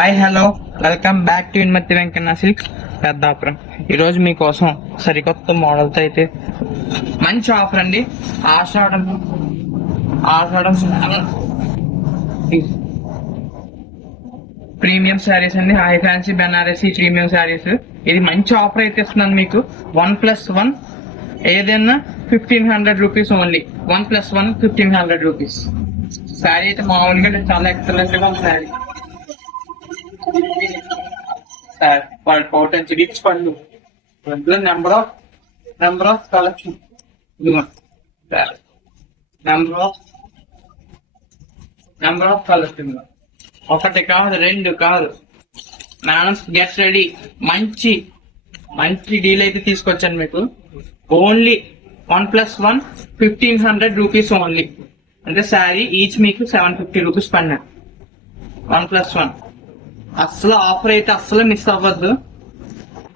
Hi hello welcome back to ఇన్మతి Venkanna silks Peddapuram. ఈరోజు మీకోసం సరికొత్త మోడల్తో అయితే మంచి ఆఫర్ అండి. ఆషాఢం ప్రీమియం శారీస్ అండి. High fancy Banarasi premium saris. ఇది మంచి ఆఫర్ అయితే ఇస్తున్నాను మీకు. 1+1 ఏదైనా 1500 రూపీస్ ఓన్లీ. 1+1 1500 రూపీస్. శారీ అయితే మామూలుగా చాలా ఎక్సలెంట్ గా ఉంది శారీ. రిచ్ పళ్ళు number of collection. Number of collection ఒకటి కాదు, రెండు కాదు. Madam get ready. మంచి డీల్ అయితే తీసుకొచ్చాను మీకు. Only 1+1 1500 rupees only. అంటే శారీ ఈచ్ మీకు 750 రూపీస్ పడినా. 1+1 అస్సలు ఆఫర్ అయితే అస్సలు మిస్ అవ్వద్దు.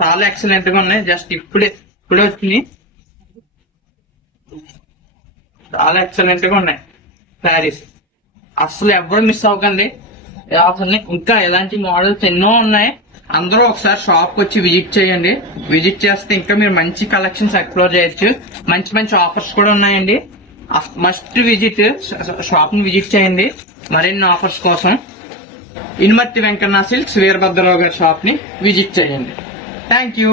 చాలా ఎక్సలెంట్ గా ఉన్నాయి. జస్ట్ ఇప్పుడే వచ్చినాయి. చాలా ఎక్సలెంట్ గా ఉన్నాయి శారీస్. అస్సలు ఎవరు మిస్ అవ్వకండి ఆఫర్ని. ఇంకా ఎలాంటి మోడల్స్ ఎన్నో ఉన్నాయి. అందరూ ఒకసారి షాప్ కి వచ్చి విజిట్ చేయండి. విజిట్ చేస్తే ఇంకా మీరు మంచి కలెక్షన్స్ ఎక్స్ప్లోర్ చేయొచ్చు. మంచి ఆఫర్స్ కూడా ఉన్నాయండి. Must visit. షాప్ ని విజిట్ చేయండి మరిన్ని ఆఫర్స్ కోసం. ఇన్మతి వెంకన్న సిల్క్స్ వీరభద్రరావు గారి షాప్ ని విజిట్ చేయండి. Thank you.